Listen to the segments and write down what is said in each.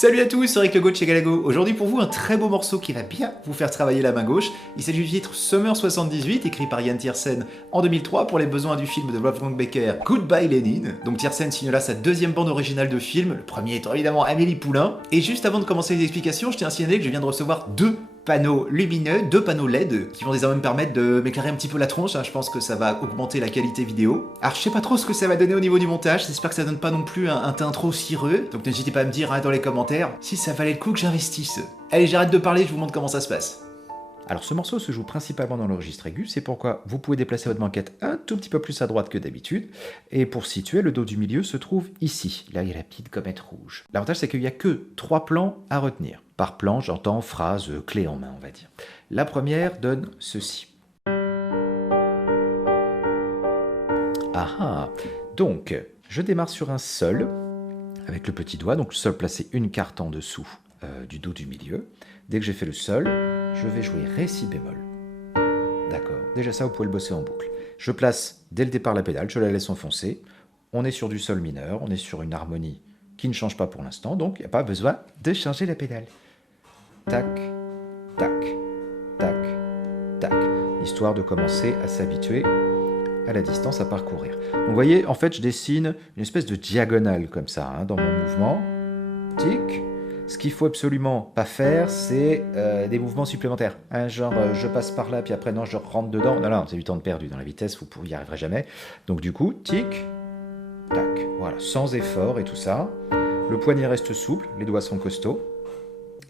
Salut à tous, c'est Rick Legault de chez Galago. Aujourd'hui pour vous un très beau morceau qui va bien vous faire travailler la main gauche. Il s'agit du titre Summer 78, écrit par Yann Tiersen en 2003 pour les besoins du film de Wolfgang Becker Goodbye Lenin. Donc Tiersen signe là sa deuxième bande originale de film, le premier étant évidemment Amélie Poulain. Et juste avant de commencer les explications, je tiens à signaler que je viens de recevoir deux panneaux lumineux, deux panneaux LED qui vont désormais me permettre de m'éclairer un petit peu la tronche, je pense que ça va augmenter la qualité vidéo. Alors je sais pas trop ce que ça va donner au niveau du montage, j'espère que ça donne pas non plus un teint trop cireux, donc n'hésitez pas à me dire dans les commentaires si ça valait le coup que j'investisse. Allez, j'arrête de parler, je vous montre comment ça se passe. Alors ce morceau se joue principalement dans le registre aigu, c'est pourquoi vous pouvez déplacer votre banquette un tout petit peu plus à droite que d'habitude, et pour situer, le dos du milieu se trouve ici, là il y a la petite comète rouge. L'avantage c'est qu'il n'y a que 3 plans à retenir. Par plan, j'entends phrase clé en main, on va dire. La première donne ceci. Ah, donc je démarre sur un sol, avec le petit doigt, donc le sol placé une carte en dessous du dos du milieu. Dès que j'ai fait le sol, je vais jouer Ré si bémol. D'accord, déjà ça vous pouvez le bosser en boucle. Je place dès le départ la pédale, je la laisse enfoncer. On est sur du sol mineur, on est sur une harmonie qui ne change pas pour l'instant, donc il n'y a pas besoin de changer la pédale. Tac, tac, tac, tac, histoire de commencer à s'habituer à la distance à parcourir. Donc vous voyez, en fait je dessine une espèce de diagonale comme ça dans mon mouvement. Tic. Ce qu'il faut absolument pas faire, c'est des mouvements supplémentaires. Genre, je passe par là, puis après, non, je rentre dedans. Non, c'est du temps de perdu. Dans la vitesse, vous n'y arriverez jamais. Donc du coup, tic, tac, voilà, sans effort et tout ça. Le poignet reste souple, les doigts sont costauds.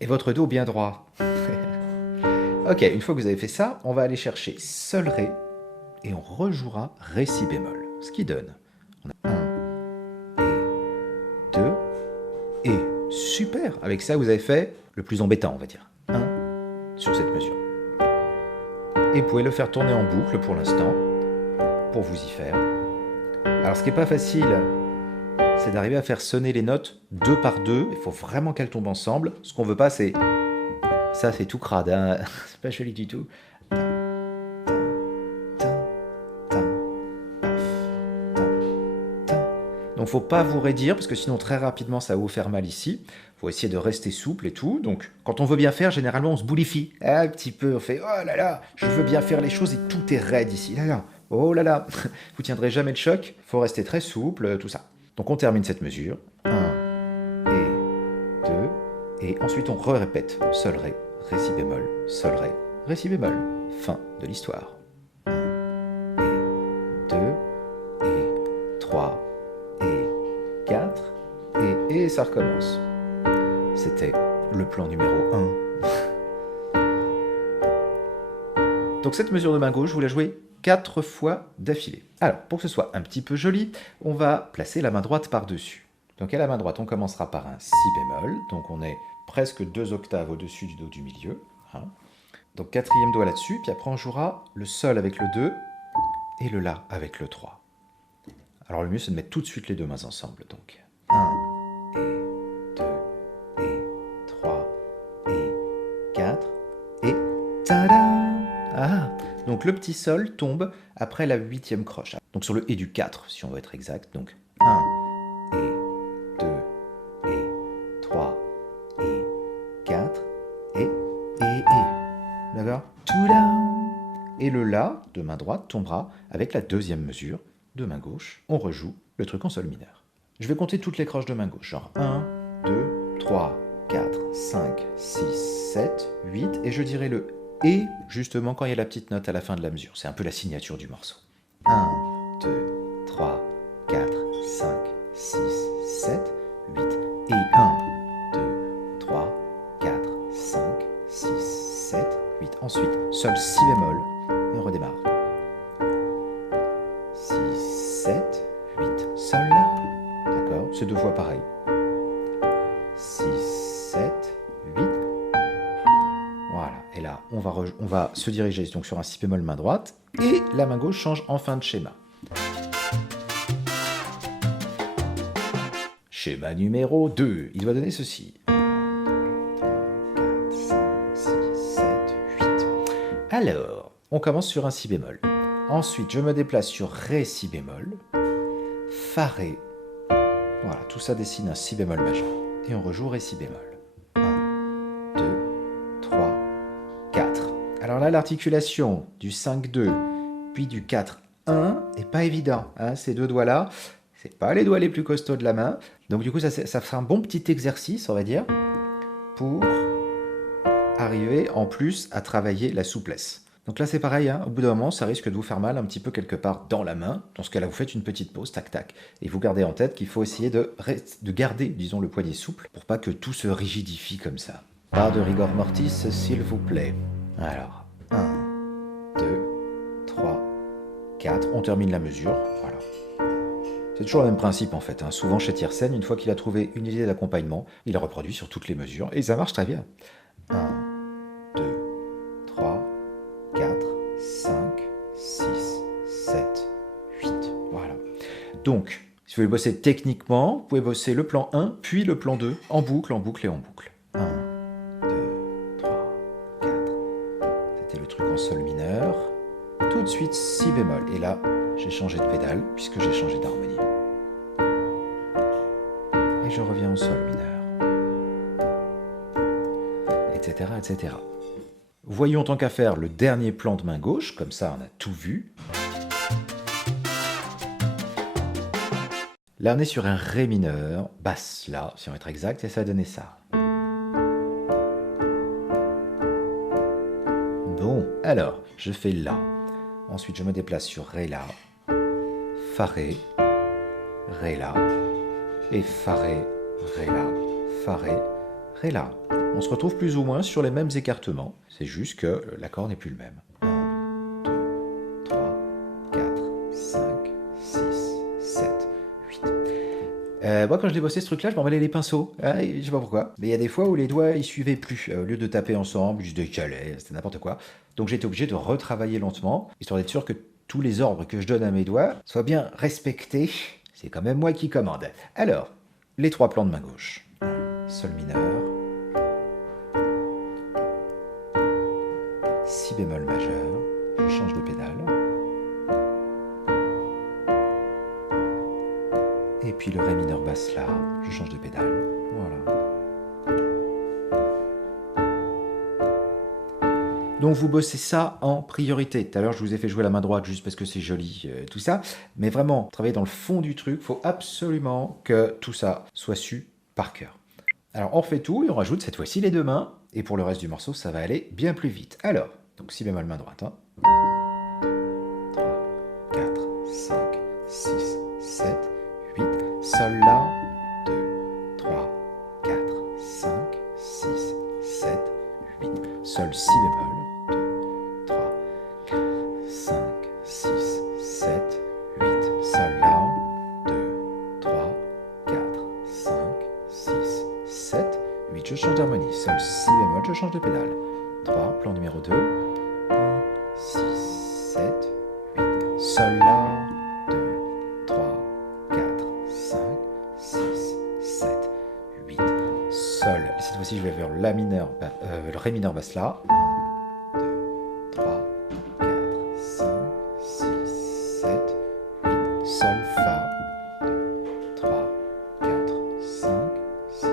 Et votre dos bien droit. Ok, une fois que vous avez fait ça, on va aller chercher Sol Ré, et on rejouera Ré si bémol. Ce qui donne, on a 1 et 2 et... Super. Avec ça, vous avez fait le plus embêtant, on va dire. 1 sur cette mesure. Et vous pouvez le faire tourner en boucle pour l'instant, pour vous y faire. Alors, ce qui n'est pas facile, c'est d'arriver à faire sonner les notes 2 par 2. Il faut vraiment qu'elles tombent ensemble. Ce qu'on veut pas, c'est... Ça, c'est tout crade, hein. C'est pas joli du tout. Donc faut pas vous raidir, parce que sinon très rapidement ça va vous faire mal ici. Faut essayer de rester souple et tout. Donc quand on veut bien faire, généralement on se boulifie un petit peu. On fait oh là là, je veux bien faire les choses et tout est raide ici. Là là, oh là là. Vous tiendrez jamais le choc. Faut rester très souple, tout ça. Donc on termine cette mesure. 1 et 2. Et ensuite on répète. Sol Ré, Ré si bémol, Sol Ré, Ré si bémol. Fin de l'histoire. 1 et 2 et 3. 4, et ça recommence. C'était le plan numéro 1. Donc cette mesure de main gauche, je vous la jouez 4 fois d'affilée. Alors, pour que ce soit un petit peu joli, on va placer la main droite par-dessus. Donc à la main droite, on commencera par un si bémol, donc on est presque 2 octaves au-dessus du dos du milieu. Donc 4e doigt là-dessus, puis après on jouera le sol avec le 2 et le la avec le 3. Alors le mieux c'est de mettre tout de suite les deux mains ensemble. Donc 1 et 2 et 3 et 4 et tada. Ah, donc le petit sol tombe après la 8e croche. Donc sur le et du 4 si on veut être exact. Donc 1 et 2 et 3 et 4 et. D'accord. Et le la de main droite tombera avec la 2e mesure. De main gauche, on rejoue le truc en sol mineur. Je vais compter toutes les croches de main gauche, genre 1, 2, 3, 4, 5, 6, 7, 8, et je dirai le « et » justement quand il y a la petite note à la fin de la mesure. C'est un peu la signature du morceau. 1, 2, 3, 4, 5, 6, 7, 8, et 1, 2, 3, 4, 5, 6, 7, 8. Ensuite, sol si bémol, et on redémarre. 7, 8, sol là. D'accord, c'est 2 fois pareil. 6, 7, 8. Voilà, et là, on va se diriger donc sur un si bémol main droite, et la main gauche change en fin de schéma. Schéma numéro 2, il doit donner ceci. 1, 2, 3, 4, 5, 6, 7, 8. Alors, on commence sur un si bémol. Ensuite, je me déplace sur Ré si bémol, Fa Ré. Voilà, tout ça dessine un si bémol majeur. et on rejoue Ré, Si bémol. 1, 2, 3, 4. Alors là, l'articulation du 5-2 puis du 4-1 n'est pas évident. Hein, ces deux doigts-là, c'est pas les doigts les plus costauds de la main. Donc du coup, ça fera un bon petit exercice, on va dire, pour arriver en plus à travailler la souplesse. Donc là, c'est pareil, hein, au bout d'un moment, ça risque de vous faire mal un petit peu quelque part dans la main. Dans ce cas-là, vous faites une petite pause, tac, tac. Et vous gardez en tête qu'il faut essayer de garder, disons, le poignet souple pour pas que tout se rigidifie comme ça. Pas de rigor mortis, s'il vous plaît. Alors, 1, 2, 3, 4. On termine la mesure, voilà. C'est toujours le même principe en fait. Hein. Souvent chez Tiersen, une fois qu'il a trouvé une idée d'accompagnement, il la reproduit sur toutes les mesures et ça marche très bien. 1, 2, 3, 4, 5, 6, 7, 8. Voilà. Donc, si vous voulez bosser techniquement, vous pouvez bosser le plan 1, puis le plan 2, en boucle et en boucle. 1, 2, 3, 4. C'était le truc en sol mineur. Tout de suite, Si bémol. Et là, j'ai changé de pédale, puisque j'ai changé d'harmonie. Et je reviens au sol mineur. Etc., etc. Voyons tant qu'à faire le dernier plan de main gauche, comme ça on a tout vu. Là on est sur un Ré mineur, basse La, si on veut être exact, et ça a donné ça. Bon, alors, je fais La. Ensuite je me déplace sur Ré La, Fa Ré, Ré La, et Fa Ré, Ré La, Fa Ré, Ré La. On se retrouve plus ou moins sur les mêmes écartements, c'est juste que l'accord n'est plus le même. 1, 2, 3, 4, 5, 6, 7, 8. Moi quand je l'ai bossé ce truc-là, je m'en mêlais les pinceaux, hein, je sais pas pourquoi. Mais il y a des fois où les doigts ils suivaient plus, au lieu de taper ensemble, je décalais, c'était n'importe quoi. Donc j'étais obligé de retravailler lentement, histoire d'être sûr que tous les ordres que je donne à mes doigts soient bien respectés. C'est quand même moi qui commande. Alors, les trois plans de main gauche. Sol mineur, Si bémol majeur, je change de pédale. Et puis le Ré mineur basse La, je change de pédale. Voilà. Donc vous bossez ça en priorité. Tout à l'heure, je vous ai fait jouer la main droite juste parce que c'est joli, tout ça. Mais vraiment, travailler dans le fond du truc, il faut absolument que tout ça soit su par cœur. Alors on refait tout et on rajoute cette fois-ci les deux mains. Et pour le reste du morceau, ça va aller bien plus vite. Alors, donc Si bémol main droite. 1, 3, 4, 5, 6, 7, 8. Sol La, 2, 3, 4, 5, 6, 7, 8. Sol Si bémol, 2, 3, 5, 6, 7, 8. Sol La, 2, 3, 4, 5, 6, 7, 8. Je change d'harmonie. Sol Si bémol, je change de pédale. 3, plan numéro 2. 1, 6, 7, 8. Sol La, 2, 3, 4, 5, 6, 7, 8. Sol. Cette fois-ci, je vais vers La mineur, le Ré mineur basse La. 1, 2, 3, 4, 5, 6, 7, 8. Sol Fa. 2, 3, 4, 5, 6,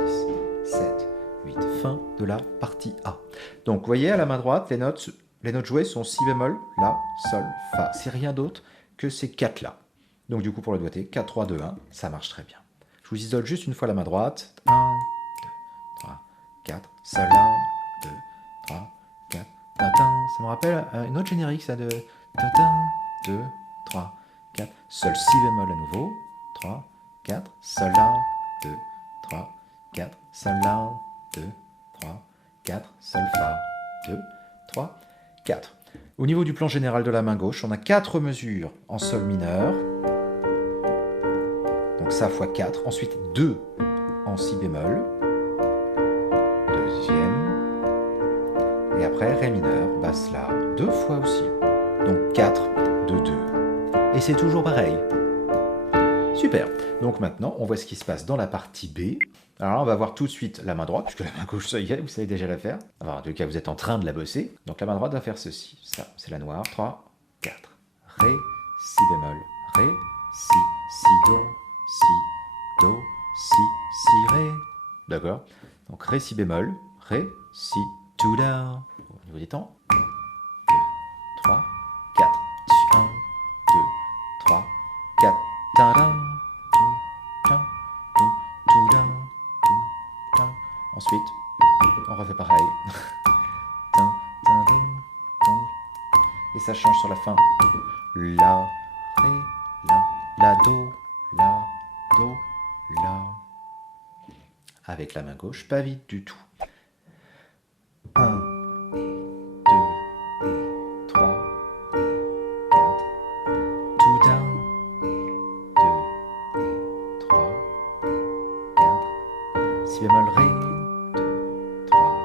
7, 8. Fin de la partie A. Donc, vous voyez, à la main droite, les notes jouées sont Si bémol, La, Sol, Fa. C'est rien d'autre que ces quatre-là. Donc, du coup, pour le doigté, 4, 3, 2, 1, ça marche très bien. Je vous isole juste une fois la main droite. 1, 2, 3, 4. Sol, La, 2, 3, 4. Tintin. Ça me rappelle une autre générique, ça, de Tintin. 2, 3, 4. Sol, Si bémol à nouveau. 3, 4. Sol, La, 2, 3, 4. Sol, La, 2, 3, 4. Sol, Fa. 2, 3, 4. Au niveau du plan général de la main gauche, on a 4 mesures en sol mineur. Donc ça fois 4. Ensuite 2 en Si bémol. Deuxième. Et après Ré mineur, basse La, 2 fois aussi. Donc 4, 2, 2. Et c'est toujours pareil. Super. Donc maintenant, on voit ce qui se passe dans la partie B. Alors là, on va voir tout de suite la main droite, puisque la main gauche, ça y est, vous savez déjà la faire. Alors, en tout cas, vous êtes en train de la bosser. Donc la main droite va faire ceci. Ça, c'est la noire. 3, 4. Ré, Si bémol, Ré, Si, Si, Do, Si, Do, Si, Si, Ré, D'accord? Donc Ré, Si bémol, Ré, Si, tout là. Au niveau des temps. 2, 3, 4. 1, 2, 3, 4. Ta-da, tout, ta, tout, tout, da, tout, ta. Ensuite, on refait pareil. Ta, ta, da, ta. Et ça change sur la fin. La, Ré, La, Do, La. Avec la main gauche, pas vite du tout. 1 et 2 et 3 et 4. Tout down et 2 et 3 et 4. Si bémol Ré, 2, 3,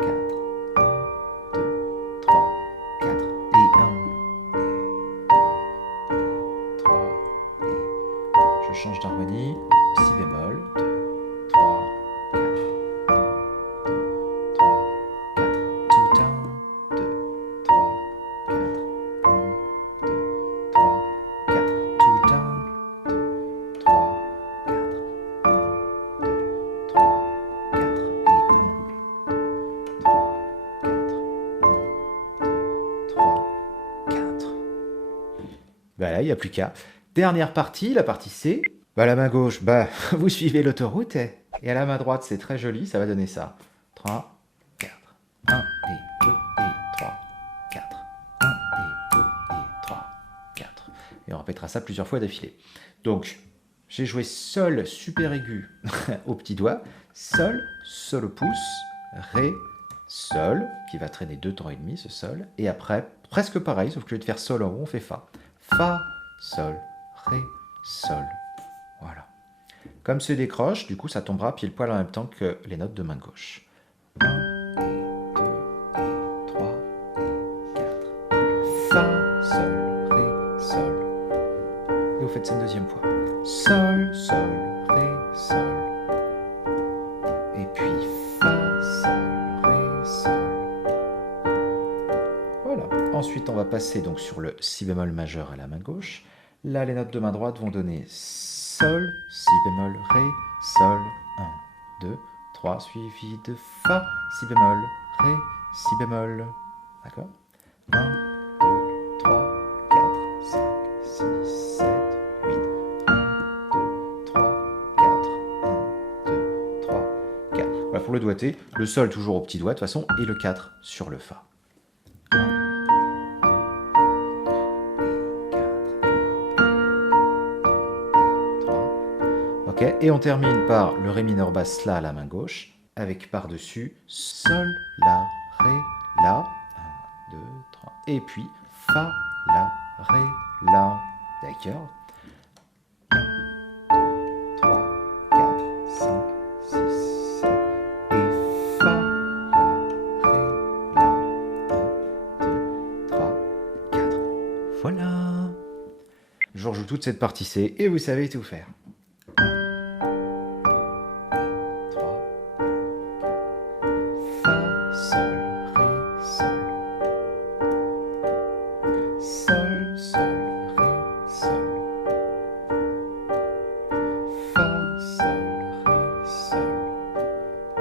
4. 1, 2, 3, 4 et 1, 2, 3 et je change d'harmonie. Si bémol, 2, 3, 4. 1, 2, 3, 4. Tout down, 2, 3, 4. 1, 2, 3, 4. Tout down, 2, 3, 4. 1, 2, 3, 4 et 1, 2, 3, 4. 1, 2, 3, 4. Voilà, il n'y a plus qu'à. Dernière partie, la partie C. La main gauche, vous suivez l'autoroute. Et à la main droite, c'est très joli, ça va donner ça. 3, 4. 1 et 2 et 3, 4. 1 et 2 et 3, 4. Et on répétera ça plusieurs fois d'affilée. Donc, j'ai joué Sol super aigu au petit doigt, Sol, Sol au pouce, Ré, Sol, qui va traîner 2 temps et demi, ce Sol. Et après, presque pareil, sauf que au lieu de faire Sol en haut, on fait Fa. Fa, Sol, Ré, Sol. Voilà. Comme se décroche, du coup, ça tombera pile poil en même temps que les notes de main gauche. 1 et 2 et 3 et 4. Fa, Sol, Ré, Sol. Et vous faites ça une deuxième fois. Sol, Sol, Ré, Sol. Et puis Fa, Sol, Ré, Sol. Voilà. Ensuite, on va passer donc sur le Si bémol majeur à la main gauche. Là, les notes de main droite vont donner Sol, Si bémol, Ré, Sol, 1, 2, 3, suivi de Fa, Si bémol, Ré, Si bémol. D'accord? 1, 2, 3, 4, 5, 6, 7, 8. 1, 2, 3, 4. 1, 2, 3, 4. Voilà, pour le doigté, le Sol toujours au petit doigt de toute façon, et le 4 sur le Fa. 1, et on termine par le Ré mineur basse La à la main gauche, avec par-dessus Sol, La, Ré, La, 1, 2, 3, et puis Fa, La, Ré, La, d'accord? 1, 2, 3, 4, 5, 6, 7, et Fa, La, Ré, La, 1, 2, 3, 4. Voilà! Je rejoue toute cette partie C, et vous savez tout faire.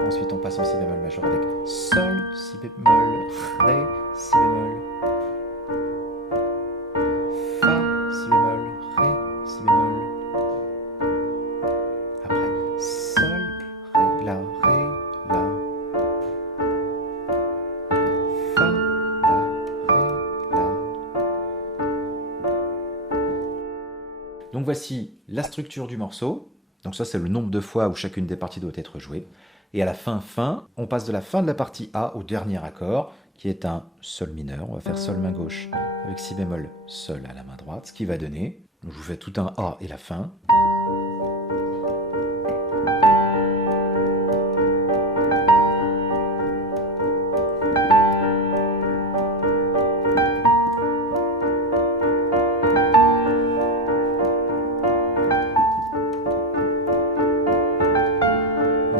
Ensuite, on passe en Si bémol majeur avec Sol, Si bémol, Ré, Si bémol, Fa, Si bémol, Ré, Si bémol. Après, Sol, Ré, La, Fa, La, Ré, La. Donc voici la structure du morceau. Donc ça, c'est le nombre de fois où chacune des parties doit être jouée. Et à la fin, on passe de la fin de la partie A au dernier accord, qui est un Sol mineur. On va faire Sol main gauche avec Si bémol, Sol à la main droite, ce qui va donner, donc je vous fais tout un A et la fin.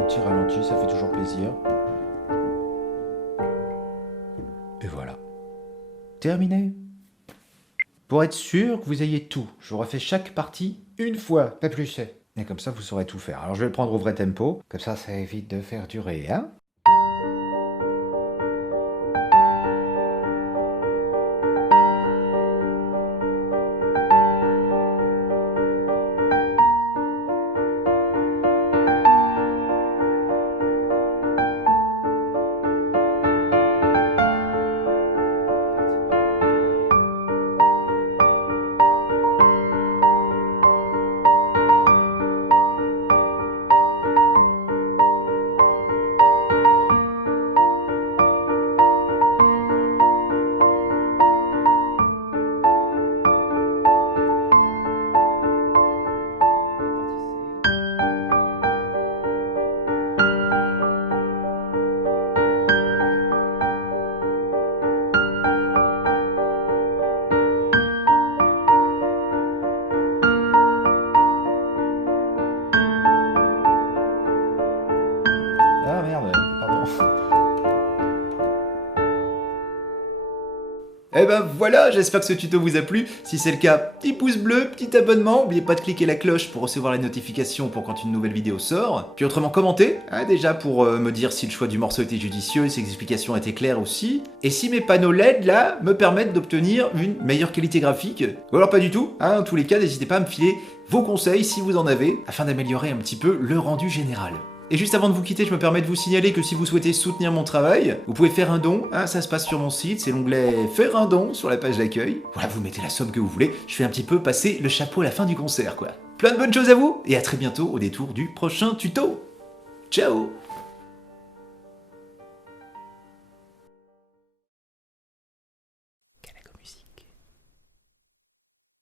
Petit ralenti, ça fait toujours plaisir. Et voilà. Terminé. Pour être sûr que vous ayez tout, je vous refais chaque partie une fois, pas plus. Et comme ça, vous saurez tout faire. Alors, je vais le prendre au vrai tempo. Comme ça évite de faire durer, hein. Ah merde, pardon. Eh ben voilà, j'espère que ce tuto vous a plu. Si c'est le cas, petit pouce bleu, petit abonnement, n'oubliez pas de cliquer la cloche pour recevoir les notifications pour quand une nouvelle vidéo sort. Puis autrement, commentez, hein, déjà pour me dire si le choix du morceau était judicieux, si les explications étaient claires aussi. Et si mes panneaux LED là me permettent d'obtenir une meilleure qualité graphique. Ou alors pas du tout, hein, en tous les cas, n'hésitez pas à me filer vos conseils si vous en avez, afin d'améliorer un petit peu le rendu général. Et juste avant de vous quitter, je me permets de vous signaler que si vous souhaitez soutenir mon travail, vous pouvez faire un don, hein, ça se passe sur mon site, c'est l'onglet faire un don sur la page d'accueil. Voilà, vous mettez la somme que vous voulez, je fais un petit peu passer le chapeau à la fin du concert quoi. Plein de bonnes choses à vous, et à très bientôt au détour du prochain tuto. Ciao!